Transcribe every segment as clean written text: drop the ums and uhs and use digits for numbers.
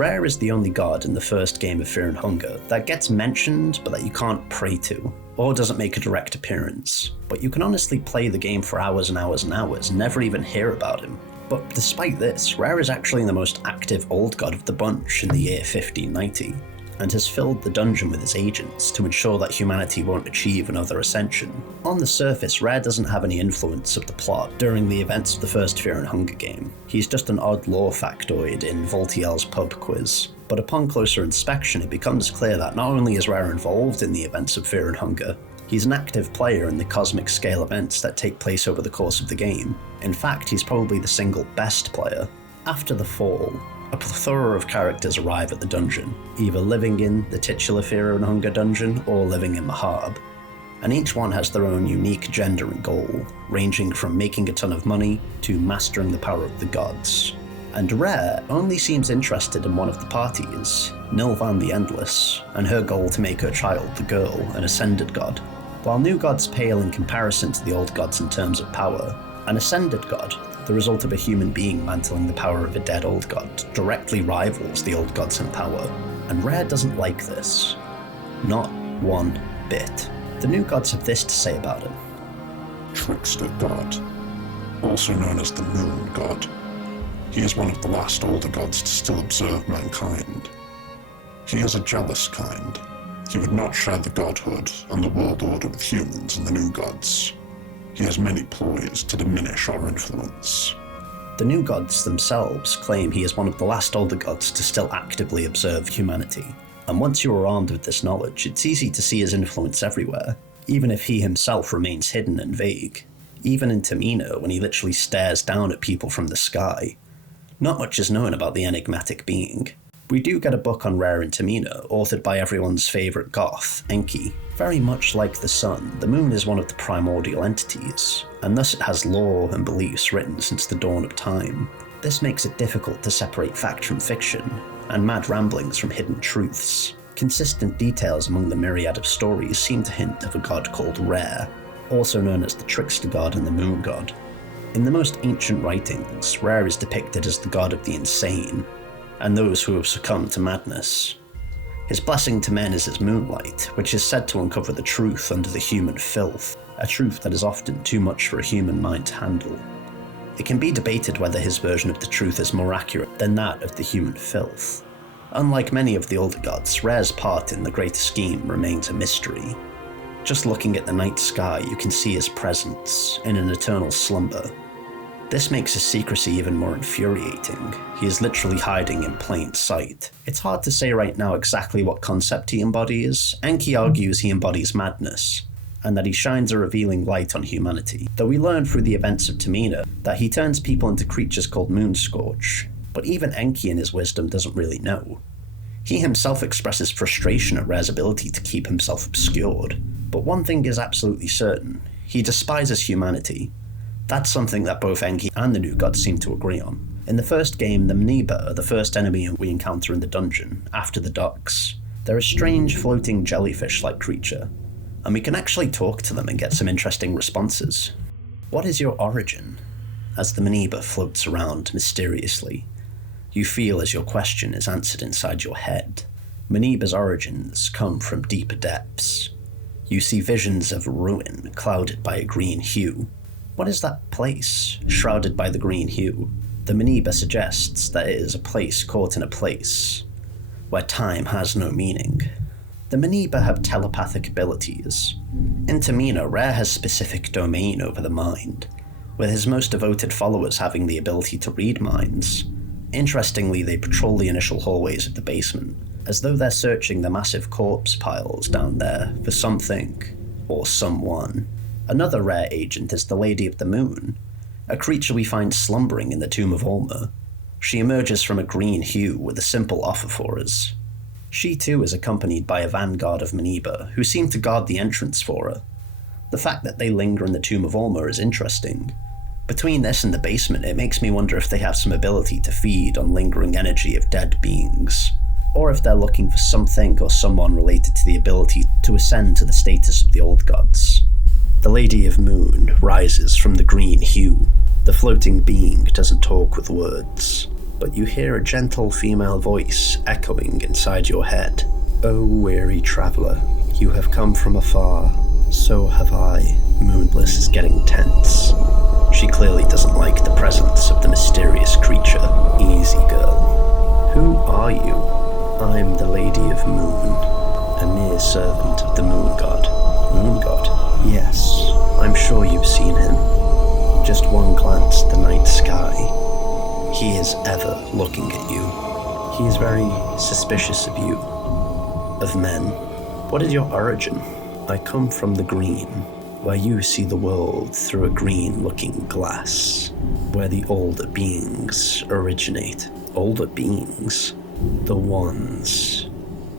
Rher is the only god in the first game of Fear and Hunger that gets mentioned but that you can't pray to, or doesn't make a direct appearance. But you can honestly play the game for hours and hours and hours and never even hear about him. But despite this, Rher is actually the most active old god of the bunch in the year 1590, and has filled the dungeon with his agents to ensure that humanity won't achieve another Ascension. On the surface, Rher doesn't have any influence of the plot during the events of the first Fear and Hunger game. He's just an odd lore factoid in Voltiel's pub quiz. But upon closer inspection, it becomes clear that not only is Rher involved in the events of Fear and Hunger, he's an active player in the cosmic scale events that take place over the course of the game. In fact, he's probably the single best player. After the Fall, a plethora of characters arrive at the dungeon, either living in the titular Fear and Hunger dungeon or living in Mahab, and each one has their own unique gender and goal, ranging from making a ton of money to mastering the power of the gods. And Rher only seems interested in one of the parties, Nilvan the Endless, and her goal to make her child, the girl, an ascended god. While new gods pale in comparison to the old gods in terms of power, an ascended god, the result of a human being mantling the power of a dead old god, directly rivals the old gods in power, and Rher doesn't like this. Not one bit. The new gods have this to say about him. Trickster god, also known as the Moon god. He is one of the last older gods to still observe mankind. He is a jealous kind. He would not share the godhood and the world order with humans and the new gods. He has many ploys to diminish our influence. The new gods themselves claim he is one of the last older gods to still actively observe humanity, and once you are armed with this knowledge, it's easy to see his influence everywhere, even if he himself remains hidden and vague. Even in Termina, when he literally stares down at people from the sky. Not much is known about the enigmatic being. We do get a book on Rher in Termina, authored by everyone's favourite goth, Enki. Very much like the sun, the moon is one of the primordial entities, and thus it has lore and beliefs written since the dawn of time. This makes it difficult to separate fact from fiction, and mad ramblings from hidden truths. Consistent details among the myriad of stories seem to hint of a god called Rher, also known as the trickster god and the moon god. In the most ancient writings, Rher is depicted as the god of the insane, and those who have succumbed to madness. His blessing to men is his moonlight, which is said to uncover the truth under the human filth, a truth that is often too much for a human mind to handle. It can be debated whether his version of the truth is more accurate than that of the human filth. Unlike many of the older gods, Rher's part in the greater scheme remains a mystery. Just looking at the night sky, you can see his presence in an eternal slumber. This makes his secrecy even more infuriating. He is literally hiding in plain sight. It's hard to say right now exactly what concept he embodies. Enki argues he embodies madness, and that he shines a revealing light on humanity, though we learn through the events of Termina that he turns people into creatures called Moonscorch. But even Enki in his wisdom doesn't really know. He himself expresses frustration at Rher's ability to keep himself obscured. But one thing is absolutely certain, he despises humanity. That's something that both Enki and the new gods seem to agree on. In the first game, the Maneba are the first enemy we encounter in the dungeon, after the docks. They're a strange floating jellyfish-like creature, and we can actually talk to them and get some interesting responses. What is your origin? As the Maneba floats around mysteriously, you feel as your question is answered inside your head. Maneba's origins come from deeper depths. You see visions of ruin clouded by a green hue. What is that place, shrouded by the green hue? The Maneba suggests that it is a place caught in a place, where time has no meaning. The Maneba have telepathic abilities. In Termina, Rher has specific domain over the mind, with his most devoted followers having the ability to read minds. Interestingly, they patrol the initial hallways of the basement, as though they're searching the massive corpse piles down there for something, or someone. Another Rher agent is the Lady of the Moon, a creature we find slumbering in the Tomb of Orma. She emerges from a green hue with a simple offer for us. She too is accompanied by a vanguard of Maneba, who seem to guard the entrance for her. The fact that they linger in the Tomb of Orma is interesting. Between this and the basement, it makes me wonder if they have some ability to feed on lingering energy of dead beings, or if they're looking for something or someone related to the ability to ascend to the status of the old gods. The Lady of Moon rises from the green hue. The floating being doesn't talk with words. but you hear a gentle female voice echoing inside your head. "O weary traveller, you have come from afar. So have I." Moonbliss is getting tense. She clearly doesn't like the presence of the mysterious creature. "Easy, girl. Who are you?" "I'm the Lady of Moon, a mere servant of the Moon God." "Moon God?" "Yes, I'm sure you've seen him. Just one glance at the night sky. He is ever looking at you. He is very suspicious of you, of men. What is your origin?" "I come from the green, where you see the world through a green-looking glass, where the older beings originate." "Older beings?" "The ones.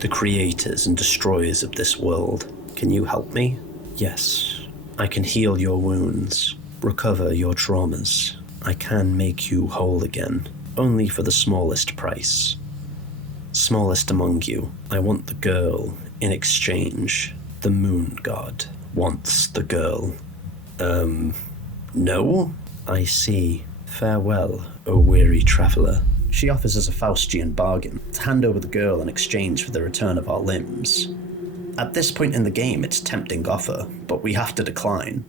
The creators and destroyers of this world. Can you help me?" "Yes, I can heal your wounds, recover your traumas. I can make you whole again, only for the smallest price. Smallest among you, I want the girl in exchange. The Moon God wants the girl." No?" "I see. Farewell, O weary traveller." She offers us a Faustian bargain to hand over the girl in exchange for the return of our limbs. At this point in the game, it's a tempting offer, but we have to decline.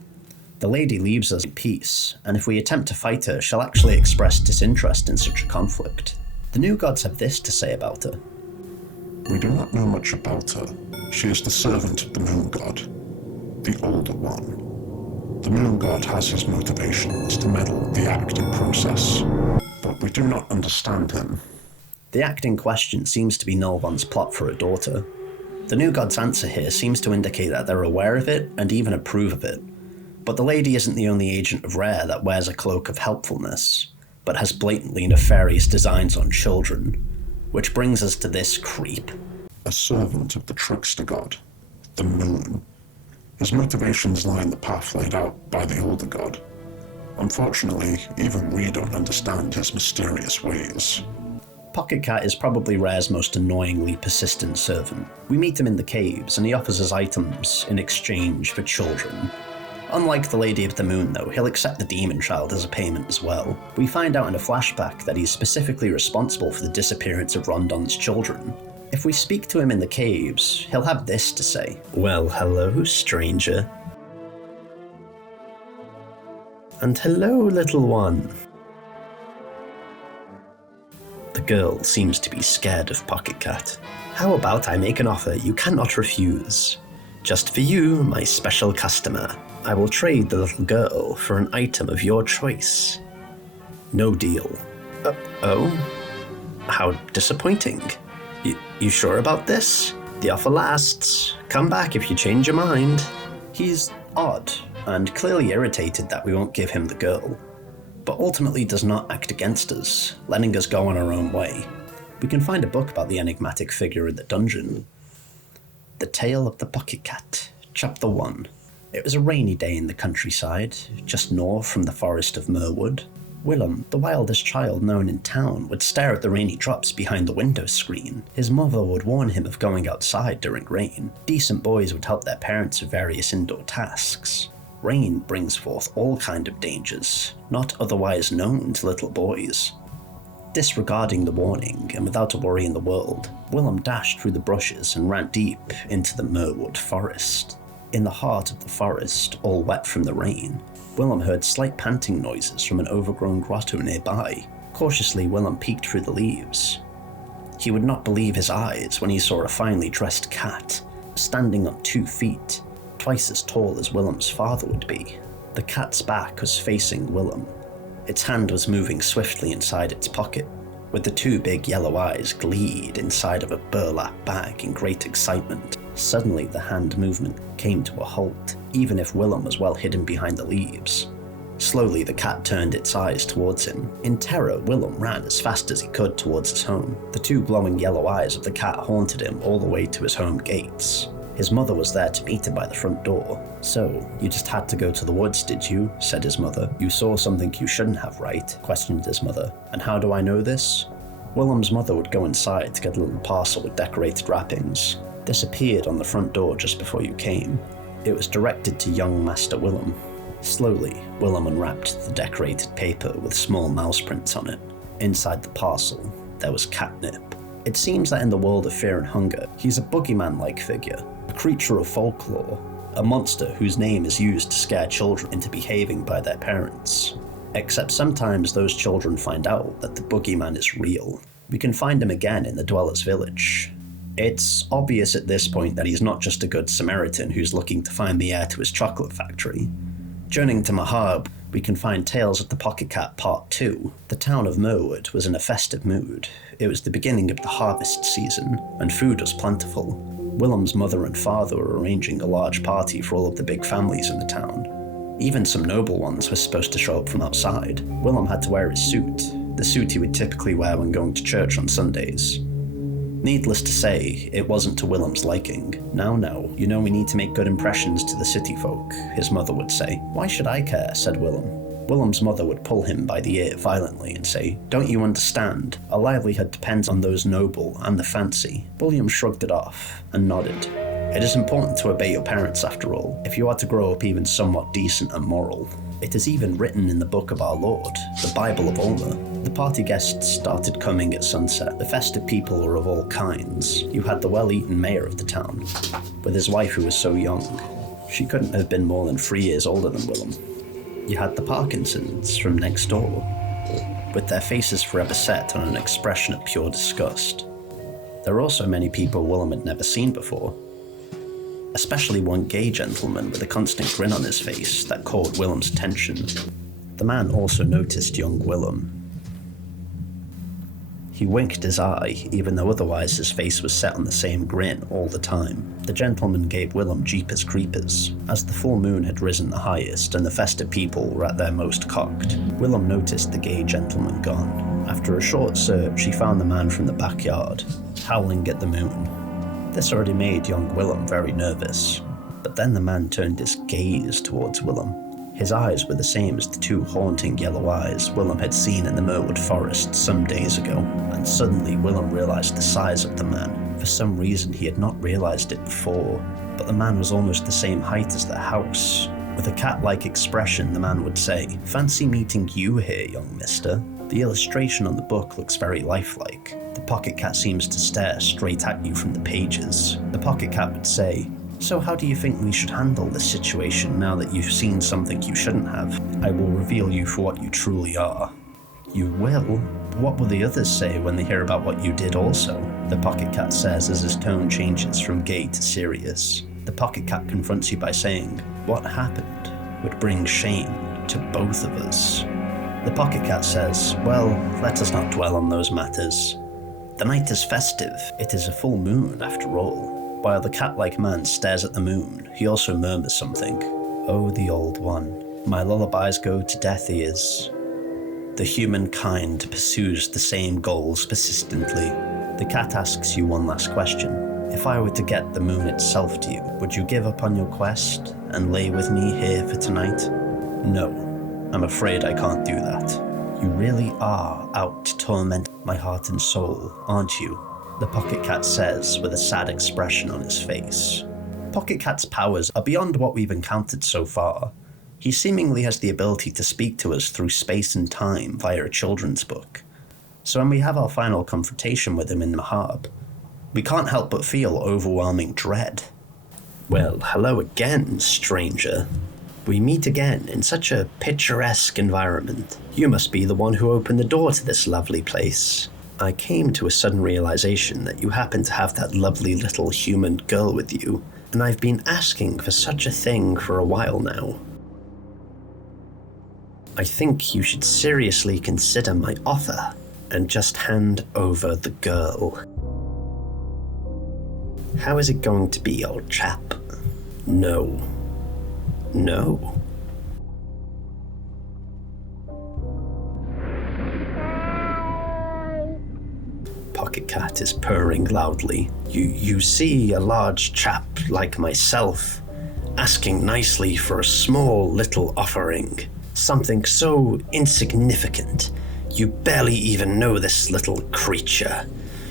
The lady leaves us in peace, and if we attempt to fight her, she'll actually express disinterest in such a conflict. The new gods have this to say about her. We do not know much about her. She is the servant of the Moon God, the older one. The Moon God has his motivations to meddle with the acting process, but we do not understand him. The act in question seems to be Nulvan's plot for a daughter. The new god's answer here seems to indicate that they're aware of it and even approve of it. But the lady isn't the only agent of Rher that wears a cloak of helpfulness, but has blatantly nefarious designs on children. Which brings us to this creep. A servant of the trickster god, the Moon. His motivations lie in the path laid out by the older god. Unfortunately, even we don't understand his mysterious ways. Pocketcat is probably Rhere's most annoyingly persistent servant. We meet him in the caves, and he offers us items in exchange for children. Unlike the Lady of the Moon, though, he'll accept the demon child as a payment as well. We find out in a flashback that he's specifically responsible for the disappearance of Rondon's children. If we speak to him in the caves, he'll have this to say. "Well, hello, stranger." "And hello, little one." The girl seems to be scared of Pocketcat. "How about I make an offer you cannot refuse? Just for you, my special customer. I will trade the little girl for an item of your choice." "No deal." Oh? How disappointing. You sure about this? The offer lasts. Come back if you change your mind." He's odd, and clearly irritated that we won't give him the girl, but ultimately does not act against us, letting us go on our own way. We can find a book about the enigmatic figure in the dungeon. The Tale of the Pocketcat, Chapter 1. It was a rainy day in the countryside, just north from the forest of Mirwood. Willem, the wildest child known in town, would stare at the rainy drops behind the window screen. His mother would warn him of going outside during rain. Decent boys would help their parents with various indoor tasks. Rain brings forth all kind of dangers, not otherwise known to little boys. Disregarding the warning, and without a worry in the world, Willem dashed through the bushes and ran deep into the Mirwood forest. In the heart of the forest, all wet from the rain, Willem heard slight panting noises from an overgrown grotto nearby. Cautiously, Willem peeked through the leaves. He would not believe his eyes when he saw a finely dressed cat, standing on 2 feet, twice as tall as Willem's father would be. The cat's back was facing Willem. Its hand was moving swiftly inside its pocket, with the 2 big yellow eyes gleed inside of a burlap bag in great excitement. Suddenly, the hand movement came to a halt, even if Willem was well hidden behind the leaves. Slowly, the cat turned its eyes towards him. In terror, Willem ran as fast as he could towards his home. The 2 glowing yellow eyes of the cat haunted him all the way to his home gates. His mother was there to meet him by the front door. "So, you just had to go to the woods, did you?" said his mother. "You saw something you shouldn't have, right?" questioned his mother. "And how do I know this?" Willem's mother would go inside to get a little parcel with decorated wrappings. This appeared on the front door just before you came. It was directed to young Master Willem. Slowly, Willem unwrapped the decorated paper with small mouse prints on it. Inside the parcel, there was catnip. It seems that in the world of fear and hunger, he's a boogeyman-like figure, a creature of folklore, a monster whose name is used to scare children into behaving by their parents. Except sometimes those children find out that the boogeyman is real. We can find him again in the Dweller's Village. It's obvious at this point that he's not just a good Samaritan who's looking to find the heir to his chocolate factory. Journeying to Mahab, we can find Tales of the Pocketcat Part 2. The town of Wayward was in a festive mood. It was the beginning of the harvest season, and food was plentiful. Willem's mother and father were arranging a large party for all of the big families in the town. Even some noble ones were supposed to show up from outside. Willem had to wear his suit, the suit he would typically wear when going to church on Sundays. Needless to say, it wasn't to Willem's liking. Now, you know we need to make good impressions to the city folk, his mother would say. Why should I care, said Willem. Willem's mother would pull him by the ear violently and say, don't you understand? A livelihood depends on those noble and the fancy. William shrugged it off and nodded. It is important to obey your parents after all, if you are to grow up even somewhat decent and moral. It is even written in the book of our Lord, the Bible of Ulmer. The party guests started coming at sunset. The festive people were of all kinds. You had the well-eaten mayor of the town, with his wife who was so young. She couldn't have been more than 3 years older than Willem. You had the Parkinsons from next door, with their faces forever set on an expression of pure disgust. There were also many people Willem had never seen before, especially one gay gentleman with a constant grin on his face that caught Willem's attention. The man also noticed young Willem. He winked his eye, even though otherwise his face was set on the same grin all the time. The gentleman gave Willem jeepers creepers. As the full moon had risen the highest and the festive people were at their most cocked, Willem noticed the gay gentleman gone. After a short search, he found the man from the backyard, howling at the moon. This already made young Willem very nervous, but then the man turned his gaze towards Willem. His eyes were the same as the two haunting yellow eyes Willem had seen in the Merwood Forest some days ago, and suddenly Willem realized the size of the man. For some reason he had not realized it before, but the man was almost the same height as their house. With a cat-like expression, the man would say, "Fancy meeting you here, young mister." The illustration on the book looks very lifelike. The Pocketcat seems to stare straight at you from the pages. The Pocketcat would say, "So how do you think we should handle this situation now that you've seen something you shouldn't have? I will reveal you for what you truly are." "You will? What will the others say when they hear about what you did also?" the Pocketcat says as his tone changes from gay to serious. The Pocketcat confronts you by saying, "What happened would bring shame to both of us." The Pocketcat says, "Well, let us not dwell on those matters. The night is festive. It is a full moon, after all." While the cat-like man stares at the moon, he also murmurs something. "Oh, the old one. My lullabies go to deaf ears." The humankind pursues the same goals persistently. The cat asks you one last question. "If I were to get the moon itself to you, would you give up on your quest and lay with me here for tonight?" "No, I'm afraid I can't do that." "You really are out to torment my heart and soul, aren't you?" the Pocketcat says with a sad expression on his face. Pocketcat's powers are beyond what we've encountered so far. He seemingly has the ability to speak to us through space and time via a children's book. So when we have our final confrontation with him in Mahab, we can't help but feel overwhelming dread. "Well, hello again, stranger. We meet again in such a picturesque environment. You must be the one who opened the door to this lovely place. I came to a sudden realization that you happen to have that lovely little human girl with you, and I've been asking for such a thing for a while now. I think you should seriously consider my offer and just hand over the girl." "How is it going to be, old chap?" "No. No." Pocketcat is purring loudly. You see a large chap like myself asking nicely for a small little offering. Something so insignificant. You barely even know this little creature.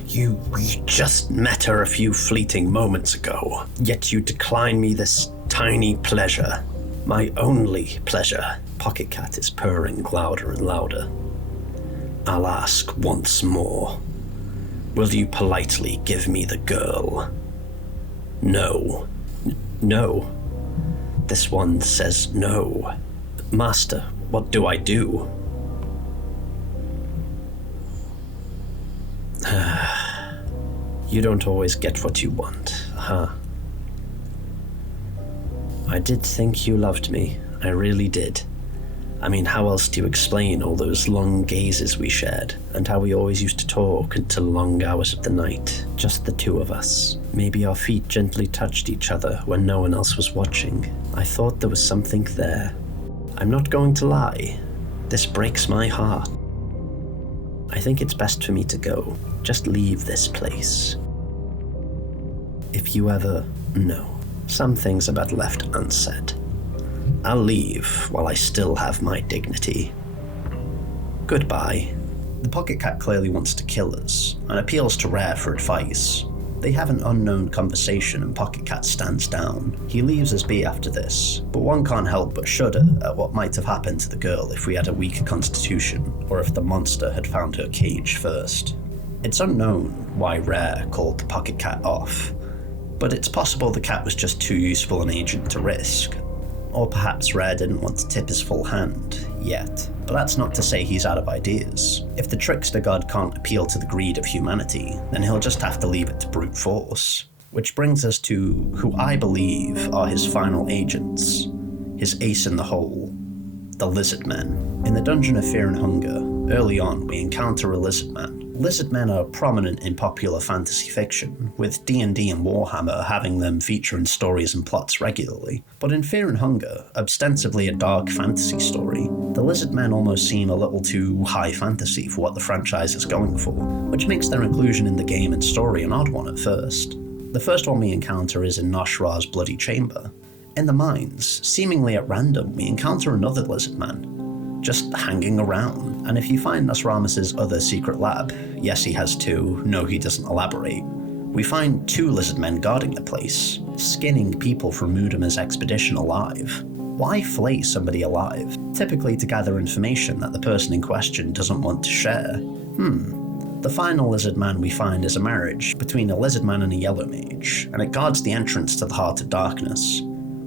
You just met her a few fleeting moments ago, yet you decline me this tiny pleasure. My only pleasure. Pocketcat is purring louder and louder. I'll ask once more. Will you politely give me the girl? No. No. This one says no. Master, what do I do? You don't always get what you want, huh? I did think you loved me. I really did. I mean, how else do you explain all those long gazes we shared, and how we always used to talk until long hours of the night, just the two of us? Maybe our feet gently touched each other when no one else was watching. I thought there was something there. I'm not going to lie. This breaks my heart. I think it's best for me to go. Just leave this place. If you ever know, some things are better left unsaid. I'll leave while I still have my dignity. Goodbye. The Pocketcat clearly wants to kill us, and appeals to Rher for advice. They have an unknown conversation and Pocketcat stands down. He leaves us be after this, but one can't help but shudder at what might have happened to the girl if we had a weaker constitution, or if the monster had found her cage first. It's unknown why Rher called the Pocketcat off, but it's possible the cat was just too useful an agent to risk. Or perhaps Rher didn't want to tip his full hand, yet. But that's not to say he's out of ideas. If the trickster god can't appeal to the greed of humanity, then he'll just have to leave it to brute force. Which brings us to who I believe are his final agents. His ace in the hole, the Lizardmen. In the Dungeon of Fear and Hunger, early on we encounter a Lizardman. Lizardmen are prominent in popular fantasy fiction, with D&D and Warhammer having them feature in stories and plots regularly. But in Fear and Hunger, ostensibly a dark fantasy story, the Lizardmen almost seem a little too high fantasy for what the franchise is going for, which makes their inclusion in the game and story an odd one at first. The first one we encounter is in Noshrah's Bloody Chamber. In the mines, seemingly at random, we encounter another Lizardman, just hanging around. And if you find Nosramis's other secret lab, yes he has two, no he doesn't elaborate, we find two Lizardmen guarding the place, skinning people from Mudima's expedition alive. Why flay somebody alive? Typically to gather information that the person in question doesn't want to share. The final Lizardman we find is a marriage between a Lizardman and a Yellow Mage, and it guards the entrance to the Heart of Darkness,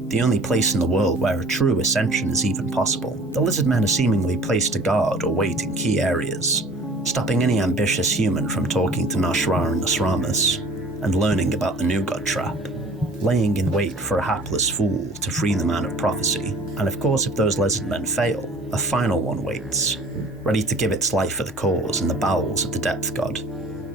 the only place in the world where a true ascension is even possible. The Lizardmen are seemingly placed to guard or wait in key areas, stopping any ambitious human from talking to Noshrah and Nosramis, and learning about the New God Trap, laying in wait for a hapless fool to free the man of prophecy. And of course if those Lizardmen fail, a final one waits, ready to give its life for the cause in the bowels of the Depth God.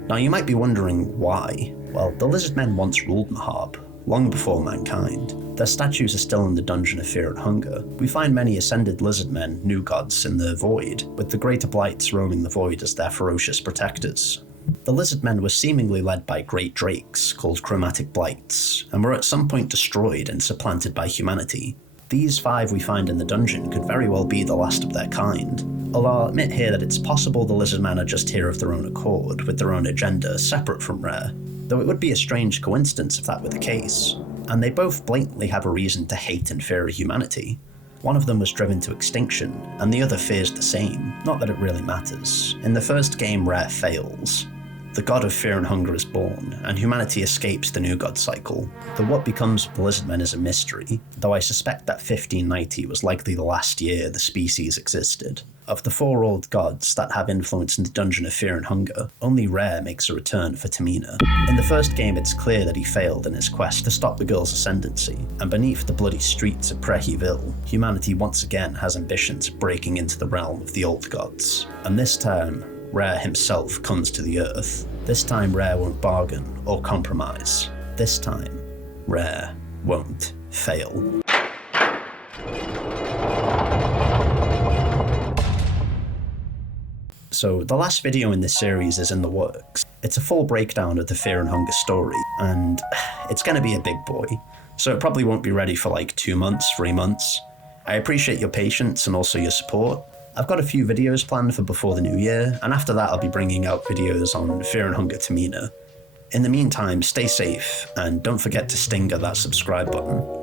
Now you might be wondering why. Well, the Lizardmen once ruled Mahab, long before mankind. Their statues are still in the Dungeon of Fear and Hunger. We find many ascended Lizardmen, new gods, in the Void, with the Greater Blights roaming the Void as their ferocious protectors. The Lizardmen were seemingly led by great drakes, called Chromatic Blights, and were at some point destroyed and supplanted by humanity. These 5 we find in the dungeon could very well be the last of their kind, although I'll admit here that it's possible the Lizardmen are just here of their own accord, with their own agenda, separate from Rher, though it would be a strange coincidence if that were the case. And they both blatantly have a reason to hate and fear humanity. One of them was driven to extinction, and the other fears the same, not that it really matters. In the first game, Rher fails. The god of fear and hunger is born, and humanity escapes the new god cycle. Though what becomes of the Lizardmen is a mystery, though I suspect that 1590 was likely the last year the species existed. Of the 4 old gods that have influence in the Dungeon of Fear and Hunger, only Rher makes a return for Termina. In the first game it's clear that he failed in his quest to stop the girl's ascendancy, and beneath the bloody streets of Preheville, humanity once again has ambitions of breaking into the realm of the old gods. And this time, Rher himself comes to the earth. This time Rher won't bargain or compromise. This time, Rher won't fail. So the last video in this series is in the works. It's a full breakdown of the Fear and Hunger story, and it's going to be a big boy, so it probably won't be ready for like 2 months, 3 months. I appreciate your patience and also your support. I've got a few videos planned for before the new year, and after that I'll be bringing out videos on Fear and Hunger Termina. In the meantime, stay safe, and don't forget to stinger that subscribe button.